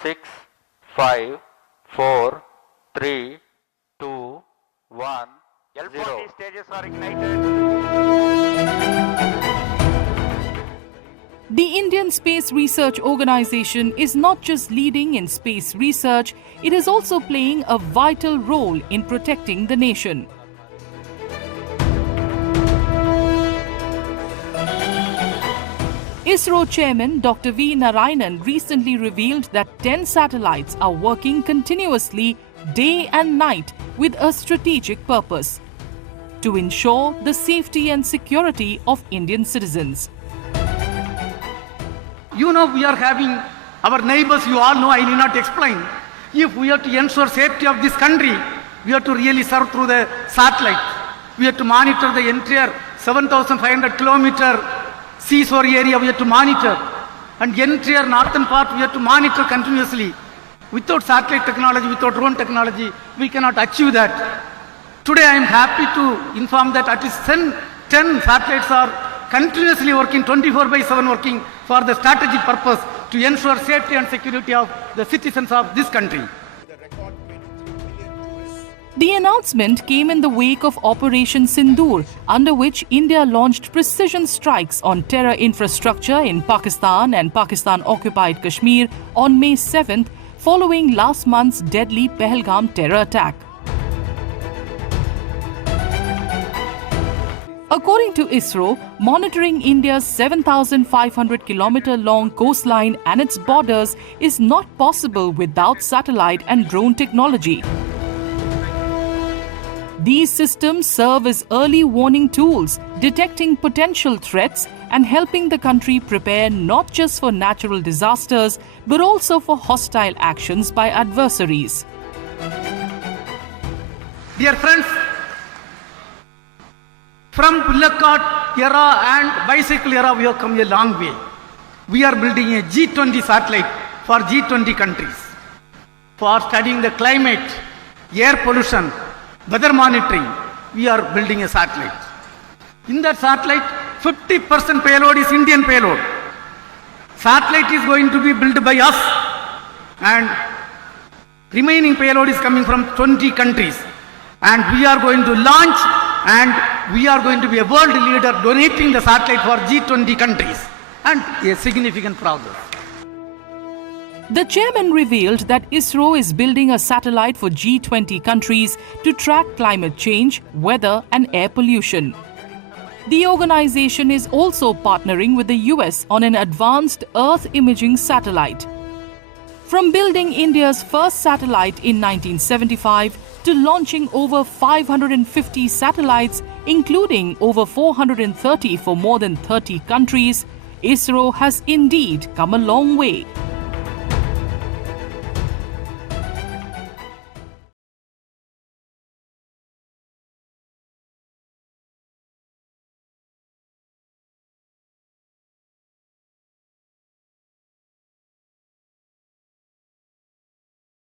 6, 5, 4, 3, 2, 1, L40 0. stages are ignited. The Indian Space Research Organization is not just leading in space research, it is also playing a vital role in protecting the nation. ISRO Chairman Dr. Narayanan recently revealed that 10 satellites are working continuously day and night with a strategic purpose: to ensure the safety and security of Indian citizens. You know, we are having our neighbors, you all know, I need not explain. If we have to ensure safety of this country, we have to really serve through the satellite. We have to monitor the entire 7,500 kilometer seashore area, we have to monitor. And the entire northern part, we have to monitor continuously. Without satellite technology, without drone technology, we cannot achieve that. Today I am happy to inform that at least 10 satellites are continuously working, 24/7 working for the strategic purpose to ensure safety and security of the citizens of this country. The announcement came in the wake of Operation Sindoor, under which India launched precision strikes on terror infrastructure in Pakistan and Pakistan-occupied Kashmir on May 7th, following last month's deadly Pahalgam terror attack. According to ISRO, monitoring India's 7,500-kilometer-long coastline and its borders is not possible without satellite and drone technology. These systems serve as early warning tools, detecting potential threats and helping the country prepare not just for natural disasters, but also for hostile actions by adversaries. Dear friends, from bullock cart era and bicycle era, we have come a long way. We are building a G20 satellite for G20 countries for studying the climate, air pollution, weather monitoring. We are building a satellite. In that satellite, 50% payload is Indian payload. Satellite is going to be built by us, and remaining payload is coming from 20 countries. And we are going to launch, and we are going to be a world leader donating the satellite for G20 countries, and a significant progress. The chairman revealed that ISRO is building a satellite for G20 countries to track climate change, weather and air pollution. The organization is also partnering with the US on an advanced Earth imaging satellite. From building India's first satellite in 1975 to launching over 550 satellites, including over 430 for more than 30 countries, ISRO has indeed come a long way.